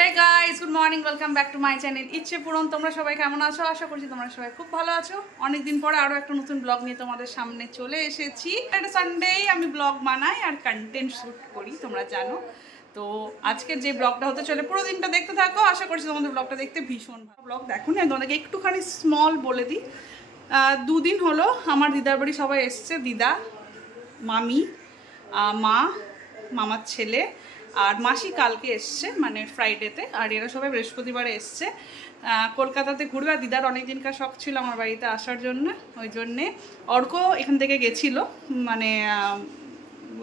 Hey guys, good morning. Welcome back to my channel. ইচ্ছে পূরণ। তোমরা সবাই কেমন আছো? আশা করছি তোমরা সবাই খুব ভালো আছো। অনেক দিন পরে আরো একটা নতুন ব্লগ নিয়ে তোমাদের সামনে চলে এসেছি। এটা সানডে আমি ব্লগ বানাই আর কন্টেন্ট শুট করি, তোমরা জানো। তো আজকের যে ব্লগটা হতে চলে পুরো দিনটা দেখতে থাকো। আশা করছি তোমাদের ব্লগটা দেখতে ভীষণ ভালো। ব্লগ দেখো না, তোমাদেরকে একটুখানি স্মল বলে দিই। দুদিন হলো আমার দিদার বাড়ি সবাই এসছে। দিদা, মামি, মা, মামার ছেলে আর মাসি কালকে এসছে, মানে ফ্রাইডেতে। আর এরা সবাই বৃহস্পতিবারে এসছে কলকাতাতে ঘুরবে। আর দিদার অনেক দিনকার শখ ছিল আমার বাড়িতে আসার জন্য, ওই জন্যে অর্ক এখান থেকে গেছিলো, মানে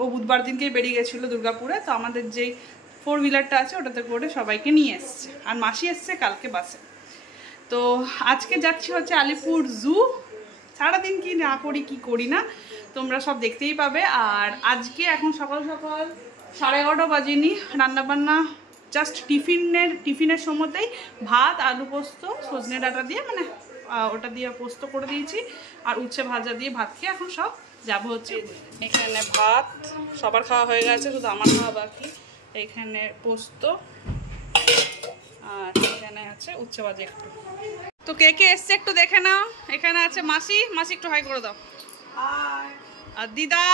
ও বুধবার দিনকেই বেরিয়ে গেছিলো দুর্গাপুরে। তো আমাদের যেই 4 হুইলারটা আছে ওটাতে করে সবাইকে নিয়ে এসছে। আর মাসি এসছে কালকে বাসে। তো আজকে যাচ্ছি হচ্ছে আলিপুর জু। সারাদিন কি না করি কি করি না তোমরা সব দেখতেই পাবে। আর আজকে এখন সকাল সকাল 11:30 বাজেনি, রান্নাবান্না জাস্ট টিফিনের সময়তেই ভাত, আলু পোস্ত, সজনে ডাঁটা দিয়ে, মানে ওটা দিয়ে পোস্ত করে দিয়েছি। আর উচ্ছে ভাজা দিয়ে ভাত খেয়ে এখন সব যাবো হচ্ছে। এখানে ভাত সবার খাওয়া হয়ে গেছে, শুধু আমার খাওয়া বাকি। এখানে পোস্ত আর এখানে আছে উচ্ছে ভাজা একটু। তো কে কে এসছে একটু দেখে নাও। এখানে আছে মাসি, মাসি একটু হাই করে দাও। আর দিদা,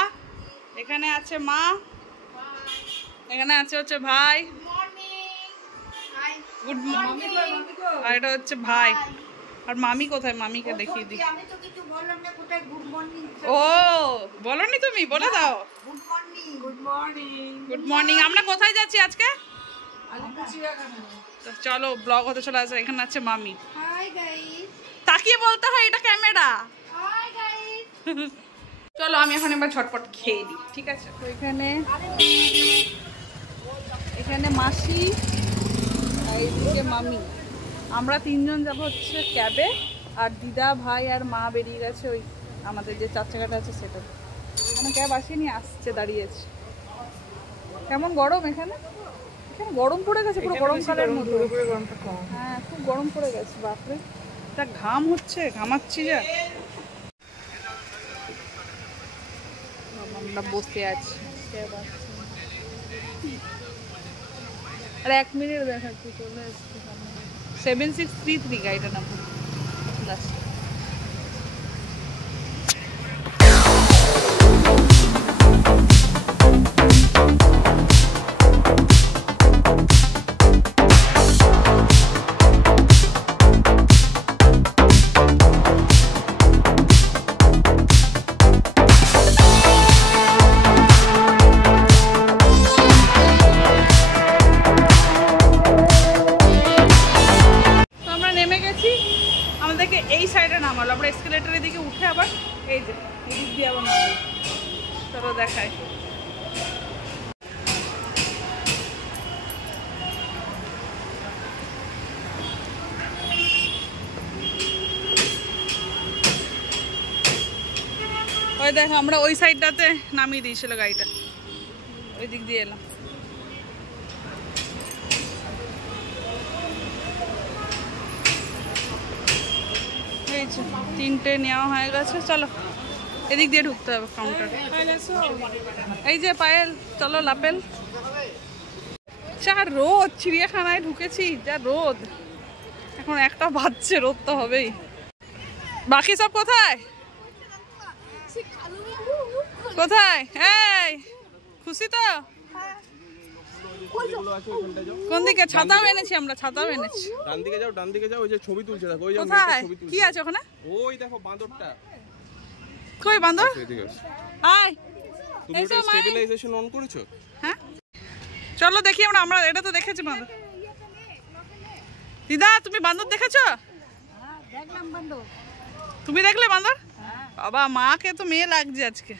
এখানে আছে মা, এখানে আছে হচ্ছে ভাই, গুড মর্নিং। আর এটা হচ্ছে ভাই। আর মামি কোথায়? মামিকে দেখিয়ে দিই। ও বলনি তুমি, বলে দাও। Good morning. আমরা কোথায় যাচ্ছি আজকে? চলো ব্লগ হতে চলে আসে। এখানে আছে মামি। তাকিয়ে বলতে হয়, এটা ক্যামেরা। চলো আমি এখন এবার ঝটপট খেয়ে দিই, ঠিক আছে? তো এখানে মাসি আর এইদিকে মামি, আমরা তিনজন যাবো হচ্ছে ক্যাবে। আর দিদা, ভাই আর মা বেরিয়ে গেছে ওই আমাদের যে 4 চাকাটা আছে সেটা। এখানে ক্যাব আসেনি, আসছে, দাঁড়িয়েছে। কেমন গরম এখানে, এখানে গরম পড়ে গেছে পুরো গরমকালের মতো। হ্যাঁ খুব গরম পড়ে গেছে, বাপরে। তা ঘাম হচ্ছে, ঘামাচ্ছি যা। আমরা বসে আছি, আর 1 মিনিট দেখাচ্ছি, চলে এসছি। 7633 গাড়িটা নাম। এই সাইডে নামালো, আমরা এসকেলেটরের দিকে উঠে আবার এই যে এদিক দিয়ে আবার নামবো। চলো দেখাই। ওই দেখো আমরা ওই সাইডটাতে নামিয়ে দিয়েছিল গাড়িটা, ওই দিক দিয়ে এলাম। এই যে 3টে নেওয়া হয়ে গেছে। চলো এদিক দিয়ে ঢুকতে হবে কাউন্টার। এই যে পায়েল, চলো লাপেল। যা রোদ, চিড়িয়াখানায় ঢুকেছি, যা রোদ। এখন 1টা বাজছে, রোদ তো হবেই। বাকি সব কোথায় কোথায়? এই খুশি তো? কোন দিকে? ছাতাও এনেছি আমরা, ছাতাও এনেছি। ডান দিকে যাও, ডান দিকে যাও, ওই যে ছবি তুলছে দেখো। ওই যে ছবি তুলছে। কি আছে ওখানে? ওই দেখো বাঁদরটা। কই বাঁদর? আয়। তুমি এটা স্টেবিলাইজেশন অন করেছো? হ্যাঁ চলো দেখি। আমরা এটা তো দেখেছি বাঁদর। দিদা তুমি বাঁদর দেখেছো? হ্যাঁ দেখলাম বাঁদর। তুমি দেখলে বাঁদর? বাবা মাকে তো মেয়ে লাগছে আজকে।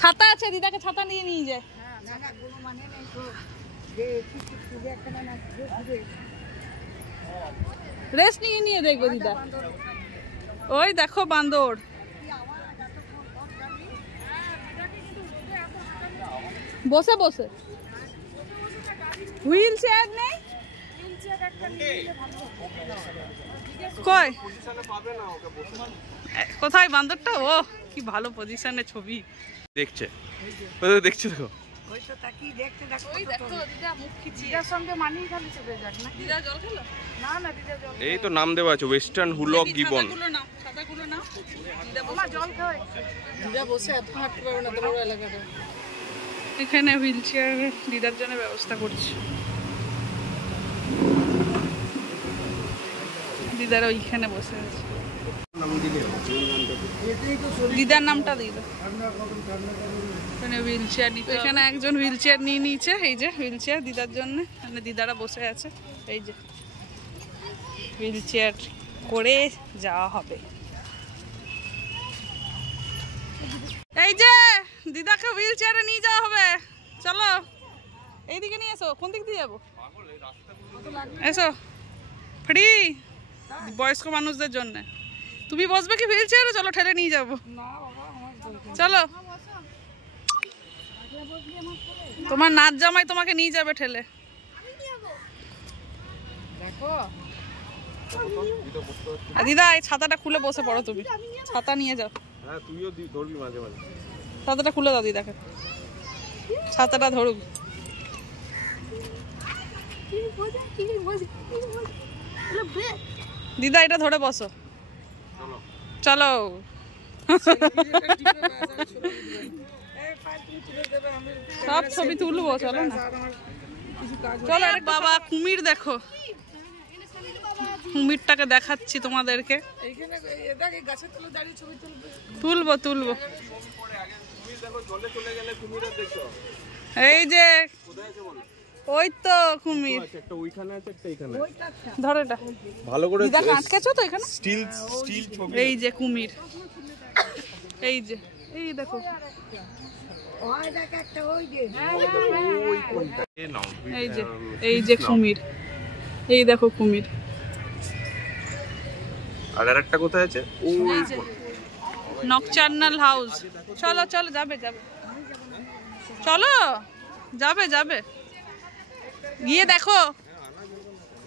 ছাতা আছে, দিদাকে ছাতা নিয়ে নিয়ে যায়। রেস্ট নিয়ে নিয়ে দেখবে দিদা। ওই দেখো বাঁদর। বসে বসে, হুইল চেয়ার নেই। কই কোথায় বান্দরটা? ও কি ভালো পজিশনে ছবি দেখছে, দেখছে দেখো। ওই তো তাকি দেখতে দেখো ওই দেখো দিদা মুখ খিচিয়ে। দিদার সঙ্গে মানিয়ে খালি চলে যাক না দিদা জল খেলো? না না দিদা জল এই তো নাম দেওয়া আছে ওয়েস্টার্ন হুলক গিবন। ছাতাগুলো নাও। দিদা ওমা জল খাওয়াই দিদা বসে এত হাঁটতে পারবে না তোমার এলাকাটা। এখানে হুইল চেয়ার দিদার জন্য ব্যবস্থা করছি। দিদার ওইখানে বসে আছে। দিদার নামটা দিদা। এখানে হুইল চেয়ার নিতে, এখানে একজন হুইল চেয়ার নিয়ে নিয়েছে। এই যে হুইল চেয়ার দিদার জন্য, মানে দিদারা বসে আছে। এই যে হুইল চেয়ার করে যাওয়া হবে। এই যে দিদাকে হুইল চেয়ারে নিয়ে যাওয়া হবে, চলো এইদিকে নিয়ে এসো। কোন দিক দিয়ে যাবো? এসো, ফ্রি বয়স্ক মানুষদের জন্য। তুমি বসবে কি হুইল চেয়ারে? চলো ঠেলে নিয়ে যাবো, চলো। তোমার নাচ জামাই তোমাকে নিয়ে যাবে ঠেলে। দিদা এই ছাতাটা খুলে বসে পড়ো, তুমি ছাতা নিয়ে যাও। হ্যাঁ তুইও ধরবি মাঝে মাঝে। ছাতাটা খুলে দাও দিদাকে, ছাতাটা ধরুক। দিদা এটা ধরে বসো, চলো। সব ছবি তুলবো, চলো না। চলো বাবা, কুমির দেখো, কুমিরটাকে দেখাচ্ছি তোমাদেরকে। তুলবো তুলবো। এই যে ওই তো কুমির, ধরো এটা ভালো করে আটকেছো তো এখানে। স্টিল ছবি। এই যে কুমির, এই যে এই দেখো। ওই দেখ একটা ওই যে ওই কোনটা? এই যে কুমির, এই দেখো কুমির। আর আরেকটা কোথায় আছে? ওই নকচার্নাল হাউস। চলো চলো, যাবে যাবে, চলো যাবে যাবে, গিয়ে দেখো।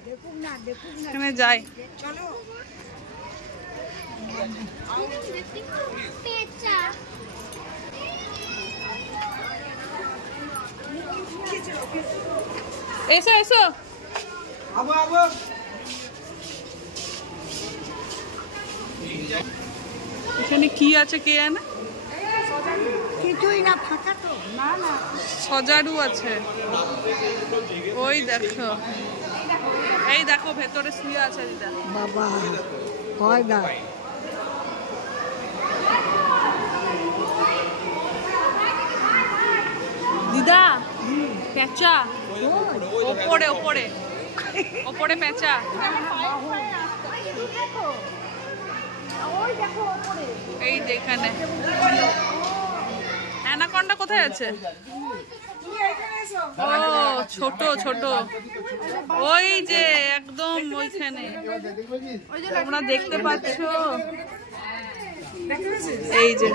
দেখুক না এখানে যাই। এসো এসো, এখানে কি আছে কে জানে? কিছুই না, ফাঁকা তো। না না সজারু আছে, ওই দেখো, এই দেখো ভেতরে শুয়ে আছে দিদা। বাবা হয় না, দিদা পেঁচা ওপরে ওপরে ওপরে পেঁচা। এই যে এখানে অ্যানাকন্ডা কোথায় আছে? ও ছোট ছোট, ওই যে একদম ওইখানে তোমরা দেখতে পাচ্ছ। এই যে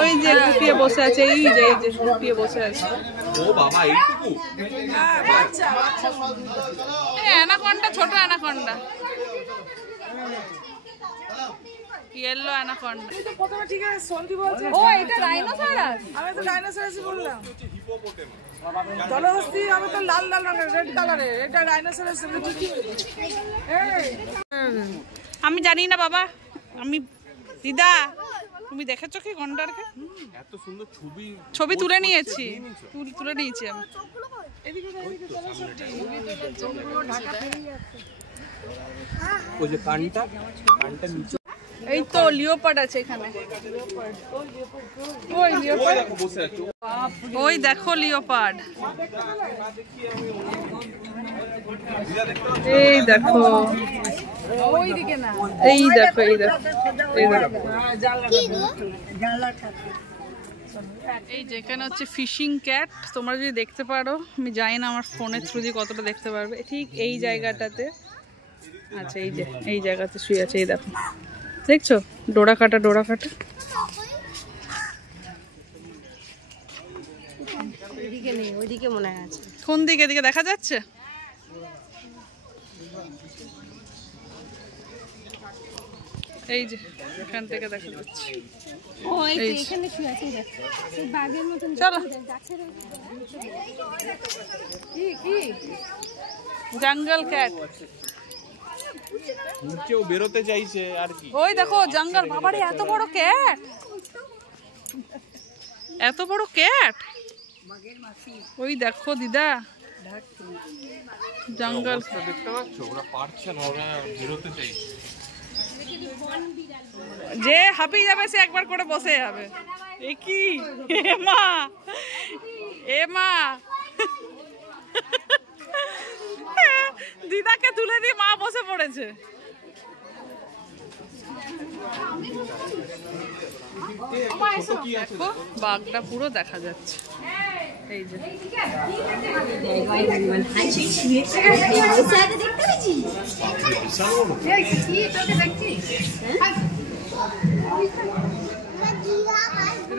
ওই যে লুকিয়ে বসে আছে, এই যে লুকিয়ে বসে আছে। ও বাবা এইটুকু? অ্যানাকন্ডা, ছোট অ্যানাকন্ডা, ইয়েলো অ্যানাকন্ডা। প্রথমে ঠিক আছে সন্দীপ বলছে ও এটা রাইনোসরাস। আমি তো ডাইনোসরাসই বললাম। জলহস্তি আমি তো লাল লাল রঙের, রেড কালারের, এটা ডাইনোসরাস। আমি জানি না বাবা, আমি দিদা তুমি দেখেছো কি গন্ডারকে? এত সুন্দর ছবি তুলে নিয়েছি, তুলে নিয়েছি আমি। ওই যে কানটা নিচে। এই তো লিওপার্ড আছে এখানে, ওই লিওপার্ড, ওই দেখো লিওপার্ড, এই দেখো, এই দেখো, এই দেখো, এই দেখো। এই যেখানে হচ্ছে ফিশিং ক্যাট, তোমরা যদি দেখতে পারো, আমি জানি না আমার ফোনের থ্রু দিয়ে কতটা দেখতে পারবে। ঠিক এই জায়গাটাতে আচ্ছা, এই যে এই জায়গাতে শুয়ে আছে, এই দেখো, দেখছো ডোরা কাটা, ডোরা কাটা। ওইদিকে নেই, ওইদিকে মনে আছে। কোন দিকে? এদিকে দেখা যাচ্ছে। এই যে এখান থেকে দেখা যাচ্ছে। ও এই তো এখানে শুয়ে আছে দেখ এই বাঘের মতন চলো গাছের কি জঙ্গল ক্যাট নিচেও বেরোতে চাইছে আর কি। ওই দেখো জঙ্গল, বাবারে এত বড় ক্যাট, এত বড় ক্যাট। ওই দেখো দিদা জঙ্গল দেখতে পাচ্ছ, ওরা পারছে না, ওরা বেরোতে চাইছে। যে হাঁপিয়ে যাবে সে একবার করে বসে যাবে। এ কি এ মা, এ মা দিদাকে তুলে দিয়ে মা বসে পড়েছে। দেখো বাঘটা পুরো দেখা যাচ্ছে, এই যে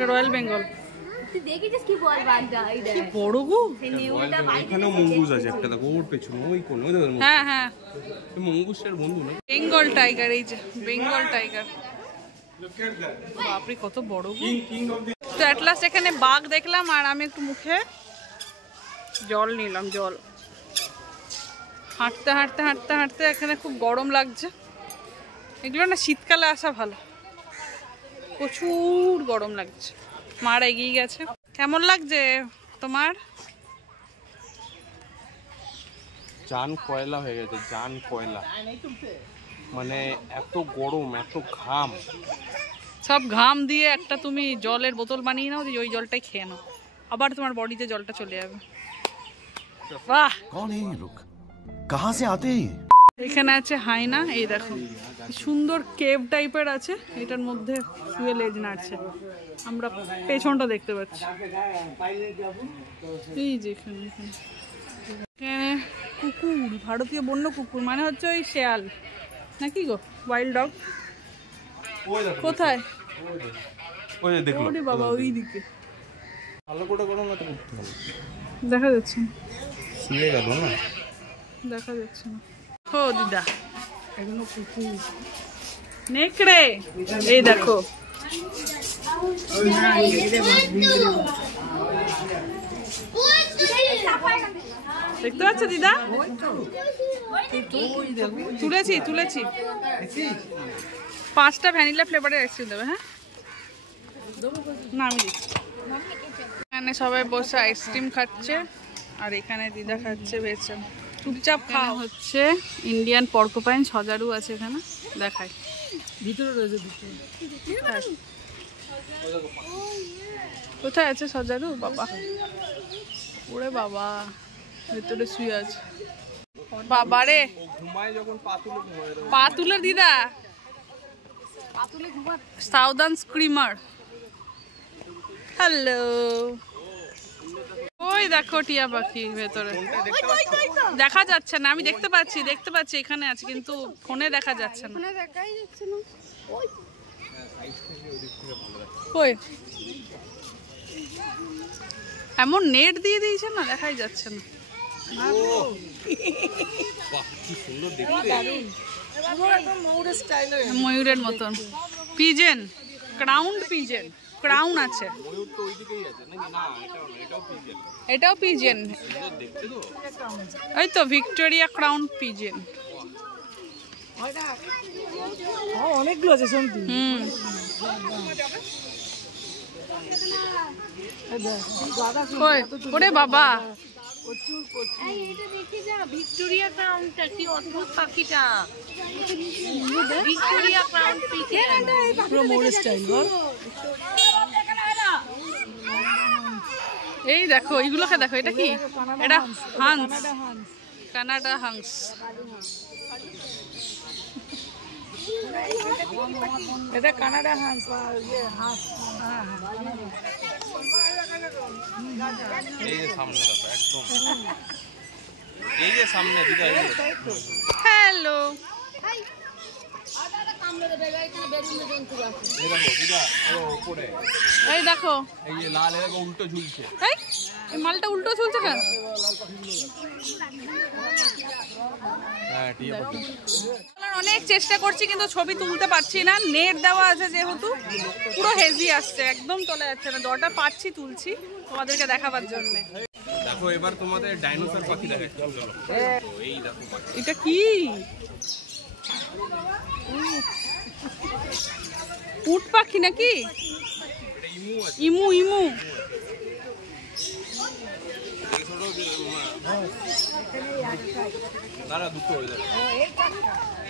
রয়্যাল বেঙ্গল। তুই দেখেছিস কি বল বাঘটা এইটা কি বড় গো। এখানেও মঙ্গুস আছে একটা, দেখো ওর পেছনে ওই কোন, ওই দেখো হ্যাঁ হ্যাঁ মঙ্গুসের বন্ধু না, বেঙ্গল টাইগার। এই যে বেঙ্গল টাইগার, বাপরে কত বড় গো। তো অ্যাট লাস্ট এখানে বাঘ দেখলাম আর আমি একটু মুখে জল নিলাম, জল। হাঁটতে হাঁটতে হাঁটতে হাঁটতে এখানে খুব গরম লাগছে। এগুলো না শীতকালে আসা ভালো, প্রচুর গরম লাগছে। মার এগিয়ে গেছে। কেমন লাগছে তোমার? জান কয়লা হয়ে গেছে, জান কয়লা, মানে এত গরম, এত ঘাম। সব ঘাম দিয়ে একটা তুমি জলের বোতল বানিয়ে নাও, ওই জলটাই খেয়ে নাও, আবার তোমার বডিতে জলটা চলে যাবে। বাহ, कौन है ये लोग, कहाँ से आते हैं? এখানে আছে হায়না। এই দেখো সুন্দর কেভ টাইপের আছে, এটার মধ্যে শুয়ে লেজ নাড়ছে। আমরা পেছনটা দেখতে পাচ্ছি। এই যে এখানে এখানে কুকুর, ভারতীয় বন্য কুকুর, মানে হচ্ছে ওই শেয়াল নাকি গো, ওয়াইল্ড ডগ। কোথায়? ওই যে দেখো, ওরে বাবা ওই দিকে ভালো করে করো না তো করতে হবে, দেখা যাচ্ছে না, শুয়ে গেল না, দেখা যাচ্ছে না। ও দিদা এগুলো কুকুর, নেকড়ে। এই দেখো দেখতে পাচ্ছ দিদা? তুলেছি তুলেছি। 5টা ভ্যানিলা ফ্লেভারের আইসক্রিম দেবে। হ্যাঁ না আমি দিচ্ছি। এখানে সবাই বসে আইসক্রিম খাচ্ছে আর এখানে দিদা খাচ্ছে বেছে। চুপচাপ খাওয়া হচ্ছে। ইন্ডিয়ান পর্কোপাইন সজারু আছে এখানে, দেখায় ভিতরে রয়েছে। কোথায় আছে সজারু? বাবা ওরে বাবা, ভেতরে শুয়ে আছে। বাবারে ঘুমায় যখন পা তুলে ঘুমায়। পা তুলে দিদা, সাউদার্ন স্ক্রিমার। হ্যালো, ওই দেখো টিয়া পাখি ভেতরে। দেখা যাচ্ছে না, আমি দেখতে পাচ্ছি, দেখতে পাচ্ছি এখানে আছে, কিন্তু ফোনে দেখা যাচ্ছে না। কই এমন নেট দিয়ে দিয়েছে না, দেখাই যাচ্ছে না। ময়ূরের মতন পিজেন, ক্রাউন পিজেন, ক্রাউন আছে। এটাও পিজেন, এই তো ভিক্টোরিয়া ক্রাউন পিজেন। অনেকগুলো আছে শুনতি। ওরে বাবা, ভিক্টোরিয়া ক্রাউনটা কি অদ্ভুত পাখিটা, ভিক্টোরিয়া ক্রাউন পিজন পুরো মোড় স্টাইল বল। এই দেখো এইগুলোকে দেখো, এটা কি? এটা হাঁস, কানাডা হাঁস। এটা কানাডা হাঁস। এই যে সামনে দেখো, একদম এই যে সামনে দিদা। হ্যালো, এই দেখো এই যে লাল এরকম উল্টো ঝুলছে। এই মালটা উল্টো ঝুলছে কেন? হ্যাঁ ঠিক আছে। অনেক চেষ্টা করছি কিন্তু ছবি তুলতে পারছি না, নেট দেওয়া আছে যেহেতু পুরো হেজি আসছে, একদম তোলা যাচ্ছে না। যটা পারছি তুলছি তোমাদেরকে দেখাবার জন্য। দেখো এবার তোমাদের ডাইনোসর পাখি দেখাচ্ছি। এই দেখো এটা কি? উট পাখি নাকি? ইমু ইমু।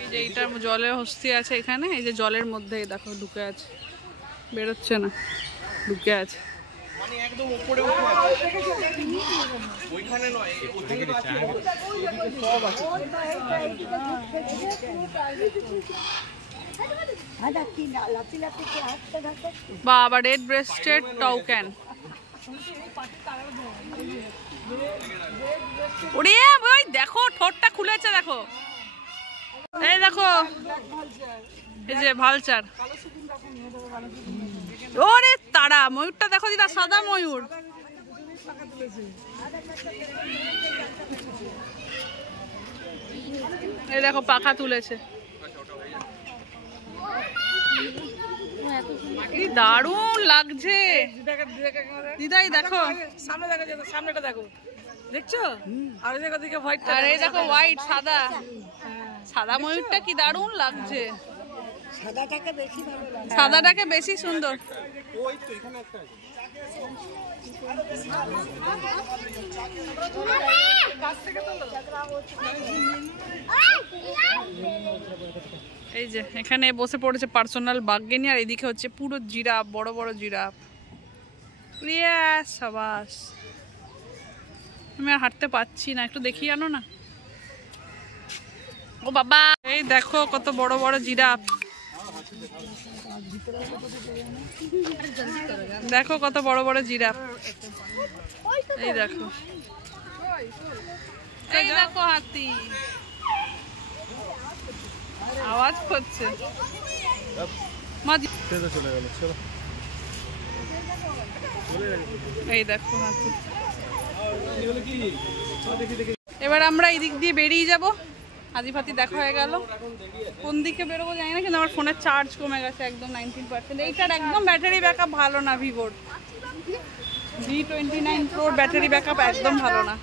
এই যে এইটার জলের হস্তি আছে এখানে, এই যে জলের মধ্যে দেখো ঢুকে আছে, বেরোচ্ছে না, ঢুকে আছে। মানে একদম উপরে উঠে আছে, ওইখানে নয়, ওইদিকে সব আছে। বাবা রেড ব্রেস্টেড টাউক্যান। ওরে ওই দেখো ঠোঁটটা খুলেছে দেখো, এই দেখো এই যে ভালচার। ওরে তারা ময়ূরটা দেখো দিদা, সাদা ময়ূর। এই দেখো পাখা তুলেছে, কি দারুণ লাগছে দিদাই। দেখো সামনে দেখো, সামনেটা দেখো, দেখছো? আর এই দেখো হোয়াইট, আর এই দেখো হোয়াইট সাদা, সাদা ময়ূরটা কি দারুণ লাগছে। সাদাটাকে বেশি ভালো লাগে, সাদাটাকে বেশি সুন্দর। ওই তো এখানে একটা আছে। এই যে এখানে বসে পড়েছে পার্সোনাল বাঘেনি, আর এদিকে হচ্ছে পুরো জিরাফ, বড় বড় জিরাফ। সাবাস। আমি আর হাঁটতে পারছি না, একটু দেখিয়ে আনো না। ও বাবা এই দেখো কত বড় বড় জিরাফ, দেখো কত বড় বড় জিরাফ। এই দেখো, এই দেখো হাতি আওয়াজ করছে। এই দেখো হাতি। এবার আমরা এই দিক দিয়ে বেরিয়ে যাব। হাতি ফাতি দেখা হয়ে গেল, কোন দিকে বেরোবো জানি না, কিন্তু আমার ফোনের চার্জ কমে গেছে একদম 19%। এইটার একদম ব্যাটারি ব্যাকআপ ভালো না, ভিভোর V29 Proর ব্যাটারি ব্যাকআপ একদম ভালো না।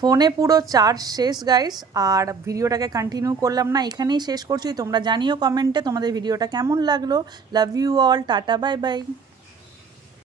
ফোনে পুরো চার্জ শেষ গাইস, আর ভিডিওটাকে কন্টিনিউ করলাম না, এখানেই শেষ করছি। তোমরা জানিও কমেন্টে তোমাদের ভিডিওটা কেমন লাগলো। Love you all, tata bye by.